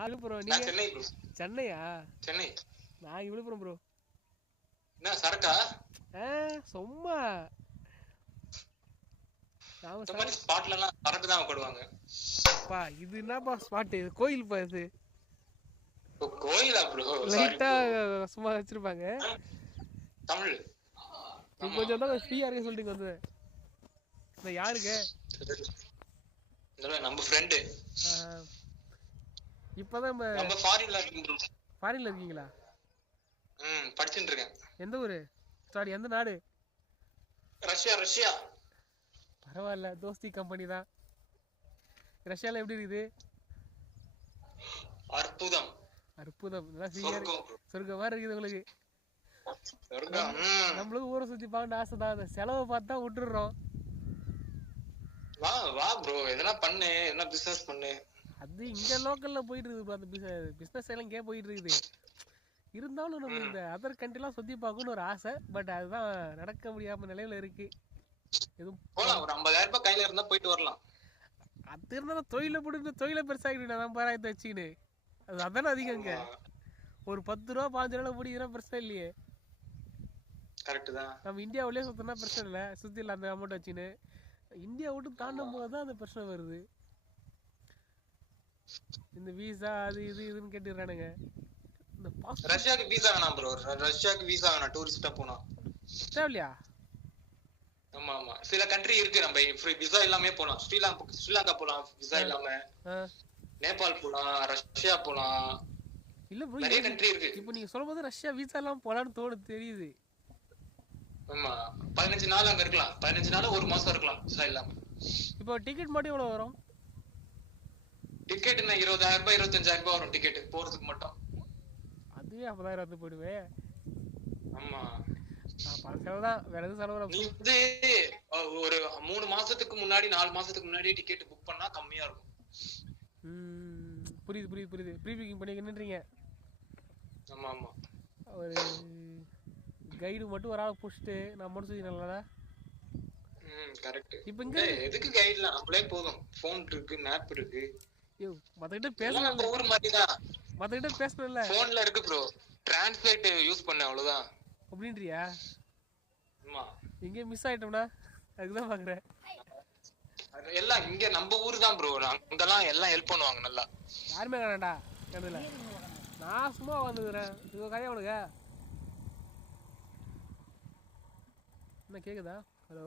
விழுப்புரம். நான் நீங்க சென்னை ப்ரோ. சென்னையா? சென்னை. நான் விழுப்புரம் ப்ரோ. என்ன சரக்கா? சும்மா நாம இந்த மாதிரி ஸ்பாட்ல எல்லாம் சரக்கு தான் போடுவாங்க. பா இது என்னப்பா ஸ்பாட்? இது கோயில் பா இது. கோயிலா ப்ரோ? லைட்டா சும்மா வச்சிருப்பாங்க. தமிழ் கொஞ்சம் தான் ஃப்ரீயா இருக்க சொல்லிட்டு வந்து இந்த யாருக்கு நம்ம ஃப்ரெண்டு இப்பதான் நம்ம ஃபாரின்ல இருக்கோம் ப்ரோ. ஃபாரின்ல இருக்கீங்களா? படிச்சிட்டு இருக்கேன். எந்த ஊரு? சாரி, எந்த நாடு? ரஷ்யா. ரஷ்யா பரவாயில்ல, தோஸ்தி கம்பெனி தான். ரஷ்யால எப்படி இருக்குது? அற்புதம் அற்புதம். நல்லா ஃப்ரீயா இருக்கு, சொர்க்கம் மாதிரி இருக்குது உங்களுக்கு. நம்மளுக்கு ஊரை சுத்தி பார்க்கணும் ஆசை தான். அந்த செலவை பார்த்தா விட்டுடுறோம். வா வா ப்ரோ, எதனா பண்ணு, என்ன பிசினஸ் பண்ணு. அது இங்க லோக்கல்ல போயிட்டு இருக்குது. அந்த பிசினஸ் எல்லாம் இங்கே போயிட்டு இருக்குது. இருந்தாலும் நம்ம இந்த அதர் கண்ட்ரிலாம் சுத்தி பார்க்கணும்னு ஒரு ஆசை. பட் அதுதான் நடக்க முடியாம நிலையில இருக்கு. எதுவும் போலாம், ஒரு 50,000 ரூபாய் கையில இருந்தா போயிட்டு வரலாம். அது இருந்தாலும் தொழில போட்டு தொழில பெருசாகிட்டு நான் 50,000 வச்சுக்கின்னு அது அதானே அதிகம். இங்க ஒரு 10 ரூபா 15 ரூபா பிடிக்கிறா பிரச்சனை இல்லையே. கரெக்ட் தான். நம்ம இந்தியாவிலேயே சுத்தினா பிரச்சனை இல்லை, சுத்தி இல்லை அந்த அமௌண்ட் வச்சுன்னு. இந்தியா விட்டு தாண்டும் போது தான் அந்த பிரச்சனை வருது. இந்த வீசா அது இதுன்னு கேட்டுறானுங்க. இந்த ரஷ்யாக்கு வீசா வேணாம் ப்ரோ. ரஷ்யாக்கு வீசா வேணாம், டூரிஸ்டா போனா தேவையா? ஆமா ஆமா, சில கண்ட்ரி இருக்கு நம்ம விசா இல்லாம போலாம். ஸ்ரீலங்கா போலாம் விசா இல்லாம. நேபாள் போலாம், ரஷ்யா போலாம். இல்ல ப்ரோ, நிறைய கண்ட்ரி இருக்கு. இப்போ நீங்க சொல்லும்போது ரஷ்யா வீசா இல்லாம போலான்னு தோணுது, தெரியுது. ஆமா, 15 நாள் அங்க இருக்கலாம். 15 நாள் ஒரு மாசம் இருக்கலாம் விசா இல்லாம. இப்போ டிக்கெட் மட்டும் எவ்வளவு வரும்? டிக்கெட் என்ன 20,000 ரூபாய் 25,000 ரூபாய் வரும் டிக்கெட் போறதுக்கு மட்டும். அதுவே 50,000 வந்து போயிடுவே. ஆமா, செலவுதான், வேற எதுவும் செலவு. நீ வந்து ஒரு 3 மாசத்துக்கு முன்னாடி 4 மாசத்துக்கு முன்னாடி டிக்கெட் புக் பண்ணா கம்மியா இருக்கும். புரியுது புரியுது புரியுது. ப்ரீ புக்கிங் பண்ணிக்கின்றீங்க. ஆமா ஆமா, ஒரு கைடு மட்டும் ஒரு ஆள் புடிச்சிட்டு நான் மட்டும் சுத்தி நல்லதா. கரெக்ட். இப்போ இங்க எதுக்கு கைட்லாம், நம்மளே போதும். ஃபோன் இருக்கு, மேப் இருக்கு. யோ மத்தகிட்ட பேசலாம், ஊர் மாதிரி தான். மத்தகிட்ட பேசணும்ல, ஃபோன்ல இருக்கு ப்ரோ. டிரான்ஸ்லேட் யூஸ் பண்ண அவ்வளவுதான். அப்படின்றியா? ஆமா, இங்க மிஸ் ஆயிட்டோம்னா அதுதான் பாக்குறேன். எல்லாம் இங்க நம்ம ஊர் தான் ப்ரோ. அங்கெல்லாம் எல்லாம் ஹெல்ப் பண்ணுவாங்க நல்லா. யாருமே வேணாண்டா கண்டுல. நான் சும்மா வந்துக்கிறேன். இது கதையா உனக்கு என்ன கேக்குதா? ஹலோ.